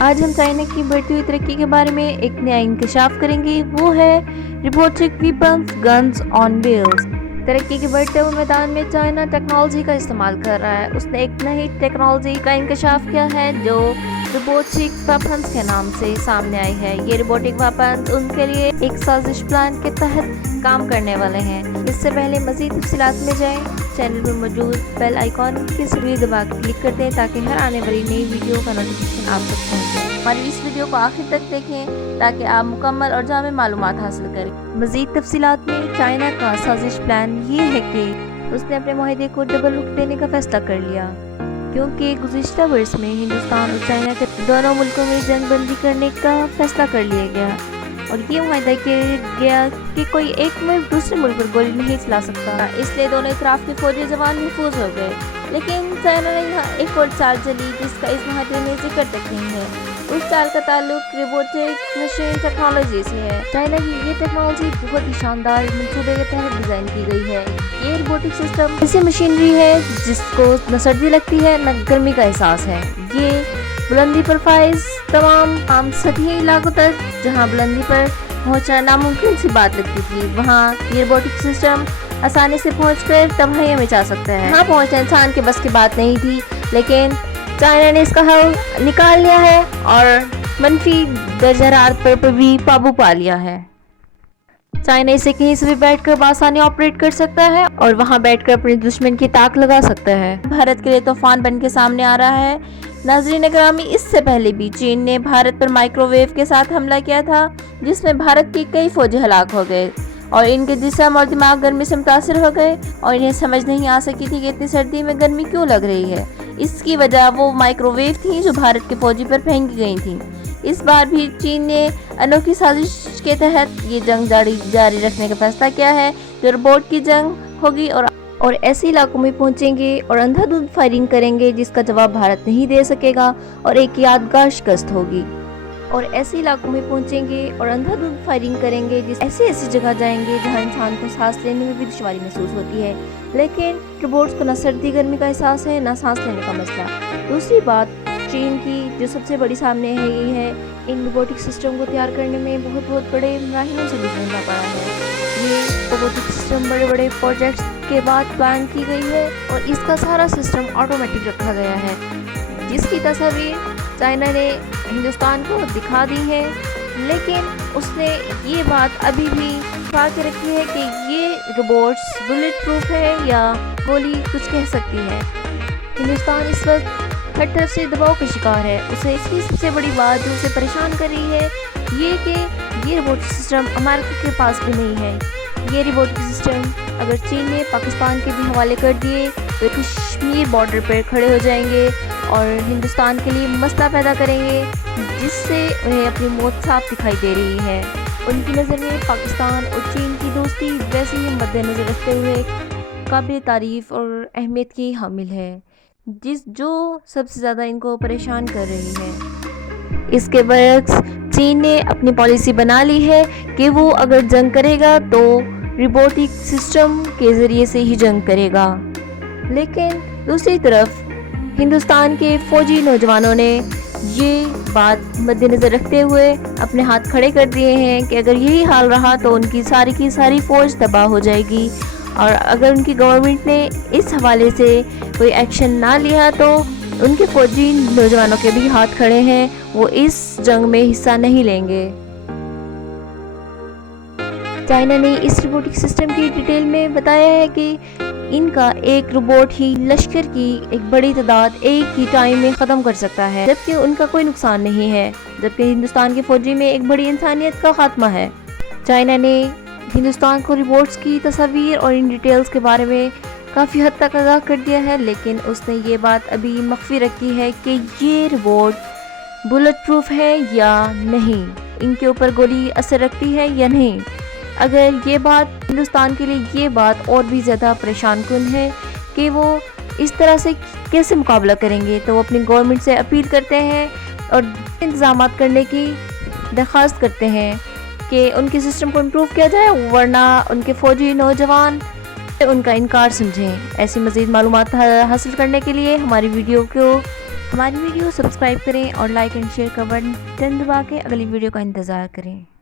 آج ہم چائنا کی بڑھتی ہوئی ترقی کے بارے میں ایک نیا انکشاف کریں گے، وہ ہے روبوٹک ویپنز گنز آن ویلز۔ ترقی کے بڑھتے ہوئے میدان میں چائنا ٹیکنالوجی کا استعمال کر رہا ہے۔ اس نے ایک نئی ٹیکنالوجی کا انکشاف کیا ہے جو روبوٹک ویپنز کے نام سے سامنے آئی ہے۔ یہ روبوٹک ویپنز ان کے لیے ایک سازش پلان کے تحت کام کرنے والے ہیں۔ اس سے پہلے مزید تفصیلات میں جائیں، چینل پر موجود بیل آئیکن کی ضروری دبا کر کلک کر دیں تاکہ ہر آنے والی نئی ویڈیو کا نوٹیفیکیشن آپ تک پہنچے۔ ہماری اس ویڈیو کو آخر تک دیکھیں تاکہ آپ مکمل اور جامع معلومات حاصل کریں۔ مزید تفصیلات میں چائنا کا سازش پلان یہ ہے کہ اس نے اپنے معاہدے کو ڈبل رخ دینے کا فیصلہ کر لیا، کیونکہ گزشتہ برس میں ہندوستان اور چائنا کے دونوں ملکوں میں جنگ بندی کرنے کا فیصلہ کر لیا گیا اور یہ معاہدہ کیا گیا کہ کوئی ایک ملک دوسرے ملک پر گولی نہیں چلا سکتا، اس لیے دونوں اطراف کے فوجی جوان محفوظ ہو گئے۔ لیکن چائنا نے یہاں ایک اور چال چلی جس کا اس معاہدے میں ذکر تک نہیں ہے۔ اس چال کا تعلق روبوٹک مشین ٹیکنالوجی سے ہے۔ چائنا کی یہ ٹیکنالوجی بہت ہی شاندار منصوبے کے تحت ڈیزائن کی گئی ہے۔ یہ روبوٹک سسٹم ایسی مشینری ہے جس کو نہ سردی لگتی ہے نہ گرمی کا احساس ہے۔ یہ بلندی پر فائز تمام عام سطحی علاقوں تک جہاں بلندی پر پہنچنا ناممکن سی بات لگتی تھی، وہاں یہ روبوٹک سسٹم آسانی سے پہنچ کر تباہیاں مچا سکتا ہے۔ وہاں پہنچنا انسان کے بس کی بات نہیں تھی، لیکن چائنا نے اس کا حل نکال لیا ہے اور منفی درجہ حرارت پر بھی قابو پا لیا ہے۔ چائنا اسے کہیں سے بھی بیٹھ کر بآسانی آپریٹ کر سکتا ہے اور وہاں بیٹھ کر اپنے دشمن کی تاک لگا سکتا ہے۔ بھارت کے لیے طوفان بن کے سامنے آ رہا ہے۔ ناظرین گرامی، اس سے پہلے بھی چین نے بھارت پر مائکرو ویو کے ساتھ حملہ کیا تھا جس میں بھارت کے کئی فوجی ہلاک ہو گئے اور ان کے جسم اور دماغ گرمی سے متاثر ہو گئے اور انہیں سمجھ نہیں آ سکی تھی کہ اتنی سردی میں گرمی کیوں لگ رہی ہے۔ اس کی وجہ وہ مائکرو ویو تھی جو بھارت کے فوجی پر پھینکی گئی تھیں۔ اس بار بھی چین نے انوکھی سازش کے تحت یہ جنگ جاری رکھنے کا فیصلہ کیا ہے جو روبوٹ کی جنگ ہوگی اور ایسے علاقوں میں پہنچیں گے اور اندھا دھند فائرنگ کریں گے جس کا جواب بھارت نہیں دے سکے گا اور ایک یادگار شکست ہوگی۔ اور ایسے علاقوں میں پہنچیں گے اور اندھا دھند فائرنگ کریں گے ایسی جگہ جائیں گے جہاں انسان کو سانس لینے میں بھی دشواری محسوس ہوتی ہے، لیکن روبوٹس کو نہ سردی گرمی کا احساس ہے نہ سانس لینے کا مسئلہ۔ دوسری بات چین کی جو سب سے بڑی سامنے ہے یہ ہے ان روبوٹک سسٹم کو تیار کرنے میں بہت بڑے مراحلوں سے گزرنا پڑا ہے۔ یہ روبوٹک سسٹم بڑے پروجیکٹس کے بعد پلان کی گئی ہے اور اس کا سارا سسٹم آٹومیٹک رکھا گیا ہے، جس کی تصاویر چائنا نے ہندوستان کو دکھا دی ہے، لیکن اس نے یہ بات ابھی بھی چھپا کے رکھی ہے کہ یہ روبوٹس بلٹ پروف ہے یا گولی کچھ کہہ سکتی ہے۔ ہندوستان اس وقت ہر طرف سے دباؤ کا شکار ہے۔ اسے اس کی سب سے بڑی بات جو اسے پریشان کر رہی ہے یہ کہ یہ روبوٹک سسٹم امریکہ کے پاس بھی نہیں ہے۔ یہ روبوٹک سسٹم اگر چین نے پاکستان کے بھی حوالے کر دیے تو کشمیر بارڈر پر کھڑے ہو جائیں گے اور ہندوستان کے لیے مسئلہ پیدا کریں گے، جس سے انہیں اپنی موت صاف دکھائی دے رہی ہے۔ ان کی نظر میں پاکستان اور چین کی دوستی ویسے ہی مد نظر رکھتے ہوئے قابل تعریف اور اہمیت کی حامل ہے، جو سب سے زیادہ ان کو پریشان کر رہی ہے۔ اس کے برعکس چین نے اپنی پالیسی بنا لی ہے کہ وہ اگر جنگ کرے گا تو روبوٹک سسٹم کے ذریعے سے ہی جنگ کرے گا، لیکن دوسری طرف ہندوستان کے فوجی نوجوانوں نے یہ بات مد نظر رکھتے ہوئے اپنے ہاتھ کھڑے کر دیے ہیں کہ اگر یہی حال رہا تو ان کی ساری فوج تباہ ہو جائے گی، اور اگر ان کی گورنمنٹ نے اس حوالے سے کوئی ایکشن نہ لیا تو ان کے فوجی نوجوانوں کے بھی ہاتھ کھڑے ہیں، وہ اس جنگ میں حصہ نہیں لیں گے۔ چائنا نے اس روبوٹک سسٹم کی ڈیٹیل میں بتایا ہے کہ ان کا ایک روبوٹ ہی لشکر کی ایک بڑی تعداد ایک ہی ٹائم میں ختم کر سکتا ہے، جبکہ ان کا کوئی نقصان نہیں ہے، جبکہ ہندوستان کی فوجی میں ایک بڑی انسانیت کا خاتمہ ہے۔ چائنا نے ہندوستان کو روبوٹس کی تصاویر اور ان ڈیٹیلز کے بارے میں کافی حد تک آگاہ کر دیا ہے، لیکن اس نے یہ بات ابھی مخفی رکھی ہے کہ یہ روبوٹ بلٹ پروف ہے یا نہیں، ان کے اوپر گولی اثر رکھتی ہے یا نہیں۔ اگر یہ بات ہندوستان کے لیے یہ بات اور بھی زیادہ پریشان کن ہے کہ وہ اس طرح سے کیسے مقابلہ کریں گے، تو وہ اپنی گورنمنٹ سے اپیل کرتے ہیں اور انتظامات کرنے کی درخواست کرتے ہیں کہ ان کے سسٹم کو امپروو کیا جائے، ورنہ ان کے فوجی نوجوان ان کا انکار سمجھیں۔ ایسی مزید معلومات حاصل کرنے کے لیے ہماری ویڈیو کو ہماری ویڈیو سبسکرائب کریں اور لائک اینڈ شیئر کا بٹن دبا کے اگلی ویڈیو کا انتظار کریں۔